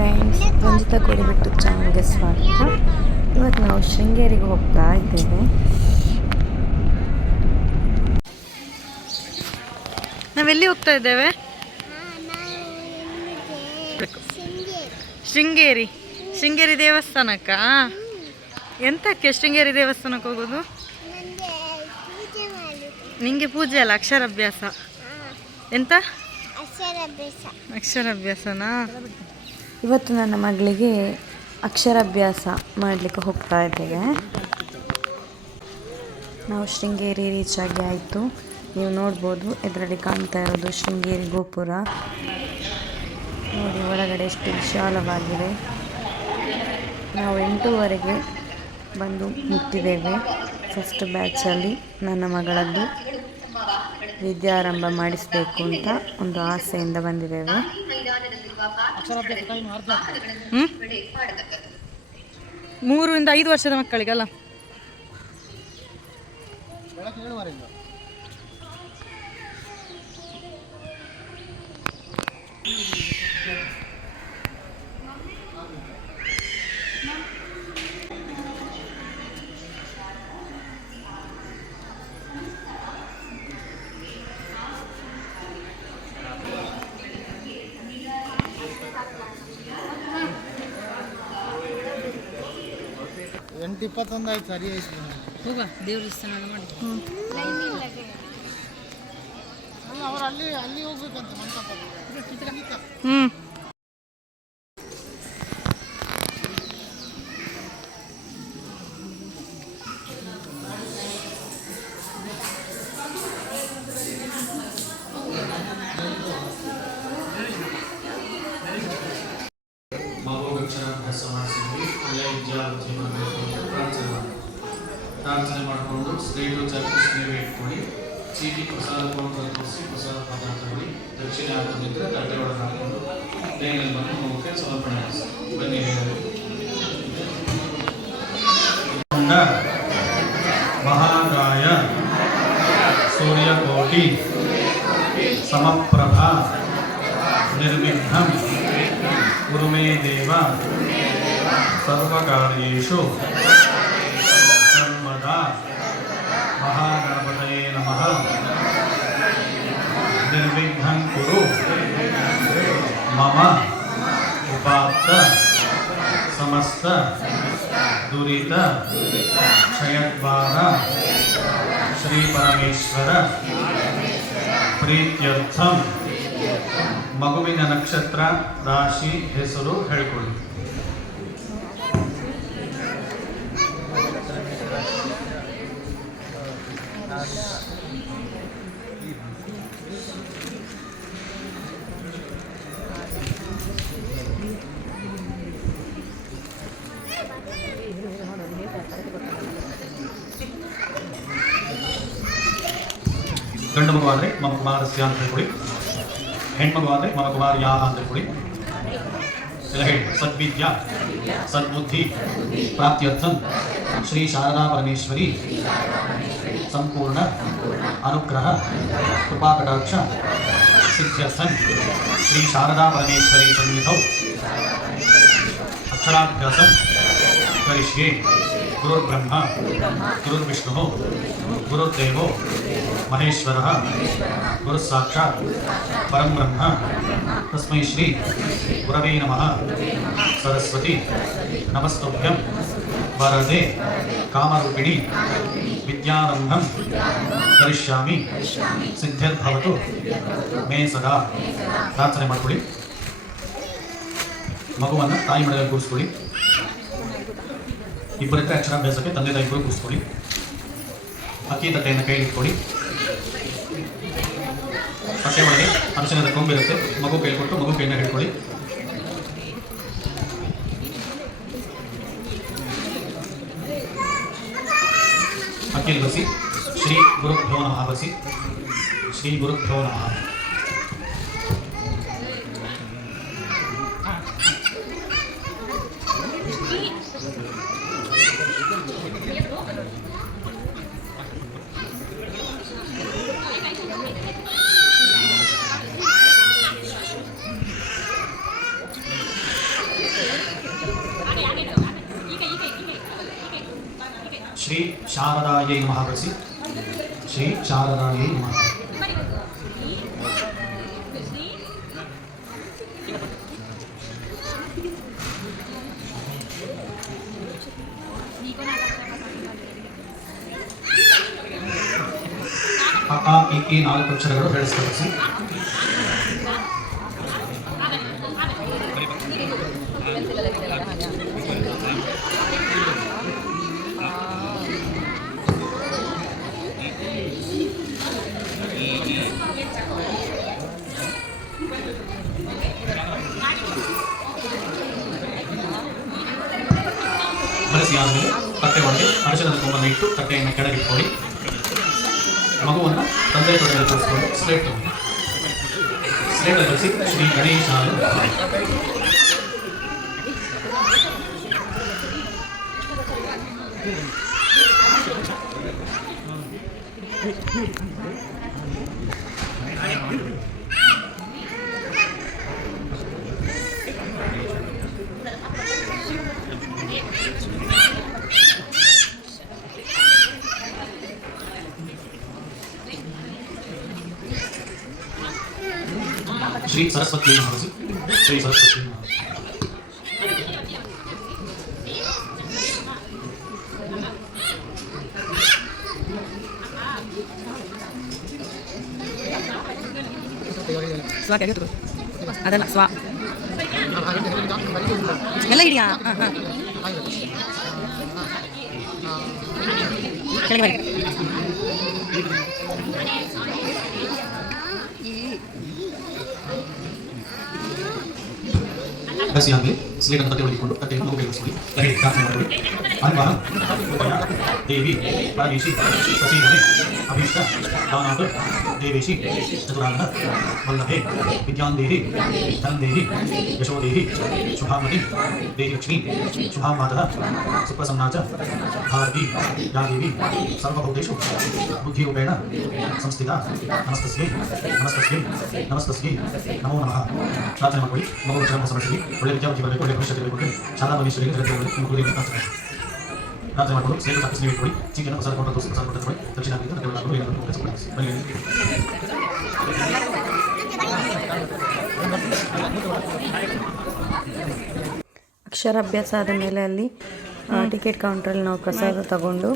Friends, Ranjita ಕೋಡಿಬೆಟ್ಟು ಚಾನಲ್ಗೆ ಸ್ವಾಗತ. ಇವತ್ತು ನಾವು ಶೃಂಗೇರಿಗೆ ಹೋಗ್ತಾ ಇದ್ದೇವೆ. ನಾವೆಲ್ಲಿ ಹೋಗ್ತಾ ಇದ್ದೇವೆ? ಶೃಂಗೇರಿ ದೇವಸ್ಥಾನಕ್ಕ. ಎಂತಕ್ಕೆ ಶೃಂಗೇರಿ ದೇವಸ್ಥಾನಕ್ಕೆ ಹೋಗೋದು? ನಿಂಗೆ ಪೂಜೆ ಅಲ್ಲ, ಅಕ್ಷರಾಭ್ಯಾಸ. ಎಂತ ಅಕ್ಷರಾಭ್ಯಾಸನಾ? ಇವತ್ತು ನನ್ನ ಮಗಳಿಗೆ ಅಕ್ಷರಾಭ್ಯಾಸ ಮಾಡಲಿಕ್ಕೆ ಹೋಗ್ತಾ ಇದ್ದೇವೆ. ನಾವು ಶೃಂಗೇರಿ ರೀಚ್ ಆಗಿ ಆಯಿತು. ನೀವು ನೋಡ್ಬೋದು, ಇದರಲ್ಲಿ ಕಾಣ್ತಾ ಇರೋದು ಶೃಂಗೇರಿ ಗೋಪುರ. ನೋಡಿ ಒಳಗಡೆ ಎಷ್ಟು ವಿಶಾಲವಾಗಿದೆ. ನಾವು 8:15 ಬಂದು ಮುಟ್ಟಿದ್ದೇವೆ. ಫಸ್ಟ್ ಬ್ಯಾಚಲ್ಲಿ ನನ್ನ ಮಗಳದ್ದು ವಿದ್ಯಾರಂಭ ಮಾಡಿಸಬೇಕು ಅಂತ ಒಂದು ಆಸೆಯಿಂದ ಬಂದಿದ್ದೇವೆ. 3 ಇಂದ 5 ವರ್ಷದ ಮಕ್ಕಳಿಗಲ್ಲ. ಎಂಟು 21 ಆಯ್ತು, ಸರಿ ಆಯ್ತು. ಹೋಗ ದೇವ್ರ ಸ್ಥಾನ ಮಾಡಿ. ಅವ್ರು ಅಲ್ಲಿ ಹೋಗ್ಬೇಕಂತ ಮಂಟಪ. ಪ್ರಾರ್ಥನೆ ಮಾಡಿಕೊಂಡು ಸ್ಲೇಟು ಚಾಕು ನೀವೇ ಇಟ್ಕೊಳ್ಳಿ. ಚೀಟಿ ಪ್ರಸಾದ ತೋರಿಸಿ ಪ್ರಸಾದ ಪದಾರ್ಥಗಳು ದಕ್ಷಿಣೆ ಹಾಕೊಂಡಿದ್ರೆ ತಟ್ಟೆ ಒಳಗೆ ಹಾಕೊಂಡು ಲೈನಲ್ಲಿ ಬಂದು ಮುಖಕ್ಕೆ ಸಮರ್ಪಣೆ ಬನ್ನಿ. ಮಹಾಗಾಯ ಸೂರ್ಯಕೋಟಿ ಸಮಪ್ರಭಾ ನಿರ್ವಿಘ್ನಂ ಕುರು ಮೇ ದೇವ ಸರ್ವಕಾರ್ಯೇಷು ಸರ್ವದಾ. ಮಹಾಗಣಪತಯೇ ನಮಃ. ನಿರ್ವಿಘ್ನಂ ಕುರು ಮಮ ಉಪಾತ್ತ ಸಮಸ್ತ ದುರಿತ ಕ್ಷಯದ್ವಾರ ಶ್ರೀ ಪರಮೇಶ್ವರ ಪ್ರೀತ್ಯರ್ಥಂ. ಮಗುವಿನ ನಕ್ಷತ್ರ, ರಾಶಿ, ಹೆಸರು ಹೇಳಿಕೊಳ್ಳಿ. ಗಂಡು ಮಗು ಆದರೆ ಮಮ ಕುಮಾರಸ್ಯ ಅಂತ ಹೇಳ್ಕೊಡಿ. ಹೆಣ್ಮಗು ಆದರೆ ಮಮ ಕುಮಾರ್ಯ ಅಂತ ಹೇಳ್ಕೊಡಿ. ಎಲ್ಲ ಹೇಳಿ. ಸದ್ವಿದ್ಯಾ ಸದ್ಬುದ್ಧಿ ಪ್ರಾಪ್ತ್ಯರ್ಥಂ ಶ್ರೀ ಶಾರದಾ ಪರಮೇಶ್ವರಿ ಸಂಪೂರ್ಣ ಅನುಗ್ರಹ ಕೃಪಾಕಟಾಕ್ಷ ಸಿದ್ಧ್ಯರ್ಥಂ ಶ್ರೀ ಶಾರದಾ ಪರಮೇಶ್ವರಿ ಸನ್ನಿಧೌ ಅಕ್ಷರಾಭ್ಯಾಸಂ ಕರಿಷ್ಯೆ. ಗುರುರ್ಬ್ರಹ್ಮ ಗುರುರ್ವಿಷ್ಣು ಗುರುರ್ದೇವೋ ಮಹೇಶ್ವರಃ ಗುರುಃ ಸಾಕ್ಷಾತ್ ಪರಂ ಬ್ರಹ್ಮ ತಸ್ಮೈ ಶ್ರೀ ಗುರವೇ ನಮಃ. ಸರಸ್ವತಿ ನಮಸ್ತುಭ್ಯಂ ವರದೆ ಕಾಮರೂಪಿಣಿ ವಿದ್ಯಾರಂಭಂ ಕರಿಷ್ಯಾಮಿ ಸಿದ್ಧಿರ್ಭವತು ಮೇ ಸದಾ. ಪ್ರಾರ್ಥನೆ ಮಾಡಿಕೊಳ್ಳಿ. ಮಗುವನ್ನು ತಾಯಿ ಮಡಿಲಲ್ಲಿ ಕೂರಿಸ್ಕೊಳ್ಳಿ. ಇಬ್ಬರಿದ್ರೆ ಅಕ್ಷರಾಭ್ಯಾಸಕ್ಕೆ ತಂದೆ ತಾಯಿ ಇಬ್ಬರು ಕೂರಿಸ್ಕೊಳ್ಳಿ. ಅಕ್ಕಿ ತಟ್ಟೆಯನ್ನು ಕೈ ಇಟ್ಕೊಳ್ಳಿ. ತಟ್ಟೆ ಒಳಗೆ ಅರ್ಶನದ ಕೊಂಬಿರುತ್ತೆ. ಮಗು ಕೈ ಕೊಟ್ಟು ಮಗು ಕೈನ ಹಿಡ್ಕೊಳ್ಳಿ. ಅಕ್ಕಿಯಲ್ಲಿ ಬಸಿ. ಶ್ರೀ ಗುರುಭ್ಯೋ ನಮಃ ಬಸಿ. ಶ್ರೀ ಗುರುಭ್ಯೋ ನಮಃ. ಶ್ರೀ ಶಾರದಾಯೈ ನಮಃ ಬಳಸಿ. ಶ್ರೀ ಶಾರದಾಯೈ ನಮಃ. ಈ 4 ಅಕ್ಷರಗಳು ಹೇಳಿಸ್ಕೊಳಿಸಿ. ಬಳಸಿ ಆದಮೇಲೆ ತಟ್ಟೆ ಒಳಗೆ ಅರಿಶಿಣದ ಕೊಂಬನ್ನು ಇಟ್ಟು ತಟ್ಟೆಯನ್ನು ಕೆಳಗಿಟ್ಕೊಳ್ಳಿ. ಮಗುವನ್ನು ತಂದೆ ತೊಡೆಯಲ್ಲಿ ತೋರಿಸ್ಕೊಂಡು ಸ್ಲೇಟ್ ತಗೊಂಡು ಸ್ಲೇಟಲ್ಲಿ ಬಳಸಿ ಶ್ರೀ ಗಣೇಶಾಯ. ಶ್ರೀ ಸರಸ್ವತಿ ನಮಃ. ಶ್ರೀ ಸರಸ್ವತಿ ನಮಃ. ಅದಲ್ಲ ಸ್ವಾ ಎಲ್ಲ ಹಿಡಿಯಾ ಕೆಳಗೆ ಬರಿ. ಬಳಸಿ ಆಗಲಿ ಸ್ಲೇಟನ್ನು ತಟ್ಟೆ ಒಳಗಿಕೊಂಡು ತಟ್ಟೆಯನ್ನು ಮಗು ಕೈಗೊಳಿಸಿಕೊಳ್ಳಿ. ಲಹರಿ ಪ್ರಾರ್ಥನೆ ಮಾಡಿಕೊಳ್ಳಿ. ಅಲ್ವಾ ದೇವಿ ಪರಮೇಶಿ ಪ್ರಸೀದನೆ ಅಭೀಷ್ಟ ದಾನಾಥ ದೇವೇಶಿ ಚತುರಾಂಗ ವಲ್ಲಭೆ ವಿದ್ಯಾಂದೇಹಿ ಧನಂದೇಹಿ ಯಶೋದೇಹಿ ಶುಭಾಮತಿ ದೇಹಿ ಲಕ್ಷ್ಮೀ ಶುಭಾಮಾತಃ ಸುಪ್ರಸನ್ನಾ ಚ ಭಾರತಿ ಯಾ ದೇವಿ ಸರ್ವಭೂತೇಷು ಬುದ್ಧಿರೂಪೇಣ ಸಂಸ್ಥಿತಾ ನಮಸ್ತಸ್ಯೈ ನಮಸ್ತಸ್ಯೈ ನಮಸ್ತಸ್ಯೈ ನಮೋ ನಮಃ. ಪ್ರಾರ್ಥನೆ ಮಾಡಿಕೊಳ್ಳಿ. ಮಗು ಕ್ಷಮ ಸಮಸ್ಯೆಗೆ ಒಳ್ಳೆ ವಿದ್ಯಾರ್ಥಿ ಬರಬೇಕು, ಒಳ್ಳೆ ಭವಿಷ್ಯ ತೆಗೆದುಕೊಂಡು ಶಾಲಾ ಭವಿಷ್ಯಗಳಿಗೆ ಜಗತ್ತಿಗೆ ನಿಮ್ಮ ಗುರಿ ಪ್ರಾರ್ಥನೆ ಮಾಡಿಕೊಂಡು ಸ್ನೇಹಿತ ತಪ್ಪಿಸಿ ನೀವು ಇಟ್ಕೊಳ್ಳಿ. ಚೀಟಿಯನ್ನು ಹೊಸ ಕೊಟ್ಟು ಹೊಸ ಕೊಟ್ಟು ತಗೊಳ್ಳಿ. ದಕ್ಷಿಣ ಅಕ್ಷರಾಭ್ಯಾಸ ಆದ ಮೇಲೆ ಅಲ್ಲಿ ಟಿಕೆಟ್ ಕೌಂಟ್ರಲ್ಲಿ ನಾವು ಪ್ರಸಾದ ತಗೊಂಡು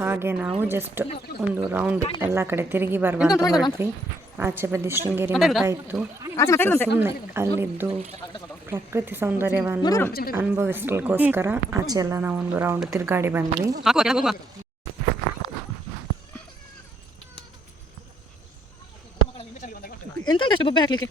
ಹಾಗೆ ನಾವು ಜಸ್ಟ್ ಒಂದು ರೌಂಡ್ ಎಲ್ಲ ಕಡೆ ತಿರುಗಿ ಬರುವಂತ ಹೊರಟ್ವಿ. ಆಚೆ ಬದಿ ಶೃಂಗೇರಿ ಮಠ ಇತ್ತು. ಸುಮ್ಮನೆ ಅಲ್ಲಿದ್ದು ಪ್ರಕೃತಿ ಸೌಂದರ್ಯವನ್ನು ಅನುಭವಿಸಲಿಕ್ಕೋಸ್ಕರ ಆಚೆ ಎಲ್ಲ ನಾವು ಒಂದು ರೌಂಡ್ ತಿರುಗಾಡಿ ಬಂದ್ವಿ. ಎಂತ ಬೊಬ್ಬೆ ಹಾಕ್ಲಿಕ್ಕೆ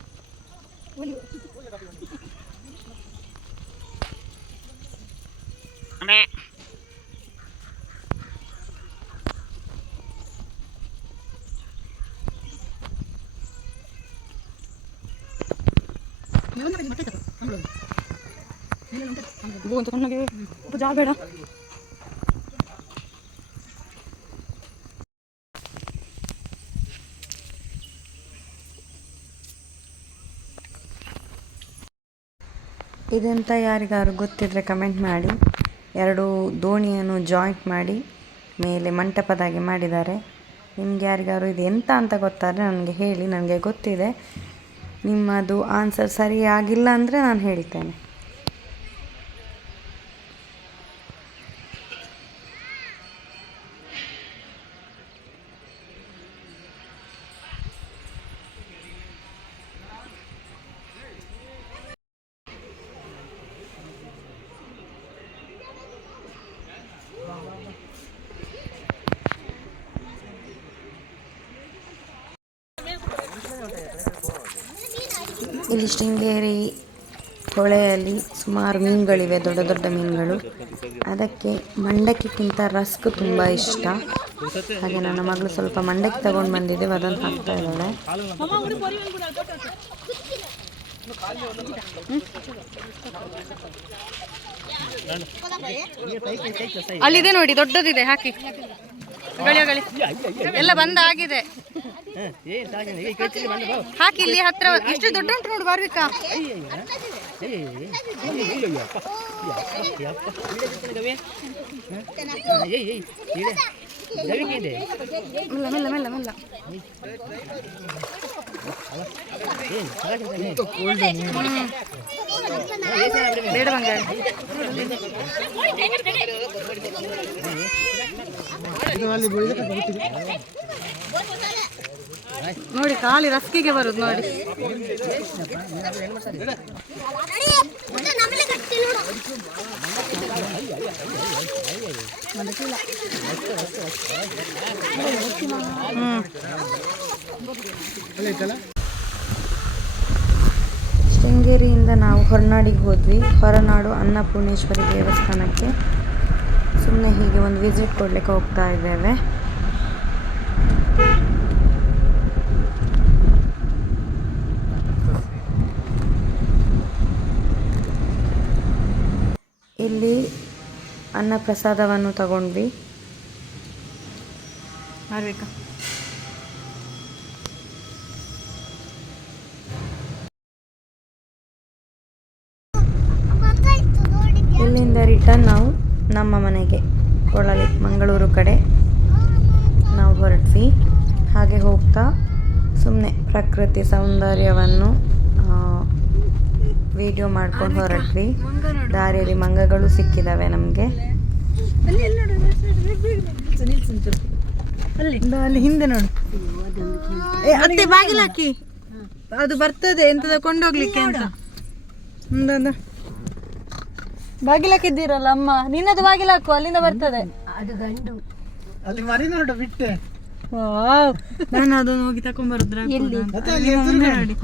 ಜಾಗ ಬೇಡ. ಇದೆಂತ ಯಾರಿಗಾರು ಗೊತ್ತಿದ್ರೆ ಕಮೆಂಟ್ ಮಾಡಿ. 2 ದೋಣಿಯನ್ನು ಜಾಯಿಂಟ್ ಮಾಡಿ ಮೇಲೆ ಮಂಟಪದಾಗೆ ಮಾಡಿದ್ದಾರೆ. ನಿಮ್ಗೆ ಯಾರಿಗಾರು ಇದು ಎಂತ ಅಂತ ಗೊತ್ತಾದರೆ ನನಗೆ ಹೇಳಿ, ನನಗೆ ಗೊತ್ತಿದೆ. ನಿಮ್ಮದು ಆನ್ಸರ್ ಸರಿಯಾಗಿಲ್ಲ ಅಂದರೆ ನಾನು ಹೇಳ್ತೇನೆ. ಇಲ್ಲಿ ಶೃಂಗೇರಿ ಹೊಳೆಯಲ್ಲಿ ಸುಮಾರು ಮೀನುಗಳಿವೆ, ದೊಡ್ಡ ದೊಡ್ಡ ಮೀನುಗಳು. ಅದಕ್ಕೆ ಮಂಡಕ್ಕಿಗಿಂತ ರಸ್ಕ್ ತುಂಬ ಇಷ್ಟ. ಹಾಗೆ ನನ್ನ ಮಗಳು ಸ್ವಲ್ಪ ಮಂಡಕ್ಕಿ ತಗೊಂಡು ಬಂದಿದ್ದೇವೆ, ಅದನ್ನು ಹಾಕ್ತಾ ಇದ್ದಾಳೆ. ಅಲ್ಲಿದೆ ನೋಡಿ, ದೊಡ್ಡದಿದೆ, ಹಾಕಿ ಗಳಿಯೋ ಎಲ್ಲ ಬಂದಾಗಿದೆ. ಹಾಕಿ ಇಲ್ಲಿ ಹತ್ರ ಎಷ್ಟು ದೊಡ್ಡ ಉಂಟು ನೋಡು, ಬರ್ಬೇಕಾ? ಮೆಲ್ಲ ಮೆಲ್ಲ ಮೆಲ್ಲ ಮೆಲ್ಲ. ಬೇಡ ಬಂಗಾರ. ಇದು ಅಲ್ಲಿ ಬಿಟ್ಟಿದೆ. ನೋಡಿ ಖಾಲಿ ರಸ್ಕಿಗೆ ಬರುದು ನೋಡಿ. ಶೃಂಗೇರಿಯಿಂದ ನಾವು ಹೊರನಾಡಿಗೆ ಹೋದ್ವಿ. ಹೊರನಾಡು ಅನ್ನಪೂರ್ಣೇಶ್ವರಿ ದೇವಸ್ಥಾನಕ್ಕೆ ಸುಮ್ಮನೆ ಹೀಗೆ ಒಂದು ವಿಸಿಟ್ ಕೊಡ್ಲಿಕ್ಕೆ ಹೋಗ್ತಾ ಇದ್ದೇವೆ. ಇಲ್ಲಿ ಅನ್ನ ಪ್ರಸಾದವನ್ನು ತಗೊಂಡ್ವಿ. ಮಾಡ್ಬೇಕಾ? ಇಲ್ಲಿಂದ ರಿಟರ್ನ್ ನಾವು ನಮ್ಮ ಮನೆಗೆ ಕೊಳಲಿ ಮಂಗಳೂರು ಕಡೆ ನಾವು ಹೊರಟ್ವಿ. ಹಾಗೆ ಹೋಗ್ತಾ ಸುಮ್ಮನೆ ಪ್ರಕೃತಿ ಸೌಂದರ್ಯವನ್ನು ವಿಡಿಯೋ ಮಾಡ್ಕೊಂಡು ಹೊರಟ್ವಿ. ದಾರಿಯಲ್ಲಿ ಮಂಗಗಳು ಸಿಕ್ಕಿದಾವೆ ನಮಗೆ. ಅಲ್ಲಿ ಹಿಂದೆ ನೋಡು. ಅತ್ತೆ ಬಾಗಿಲು ಹಾಕಿ, ಅದು ಬರ್ತದೆ ಎಂತದ ಕೊಂಡೋಗ್ಲಿಕ್ಕೆ ಅಂತ. ಒಂದೊಂದು ಬಾಗಿಲು ಹಾಕಿದ್ದೀರಲ್ಲ ಅಮ್ಮ, ನಿನ್ನದು ಬಾಗಿಲು ಹಾಕು, ಅಲ್ಲಿಂದ ಬರ್ತದೆ. ಅಲ್ಲಿ ಮರಿ ನೋಡು ಬಿಟ್ಟೆ. ನಾನು ಅದನ್ನು ಹೋಗಿ ತಕೊಂಡ್ಬರುದ್ರ ಮತ್ತೆ ಅಲ್ಲಿ ಎದುರುಗಡೆ. ನೋಡಿ.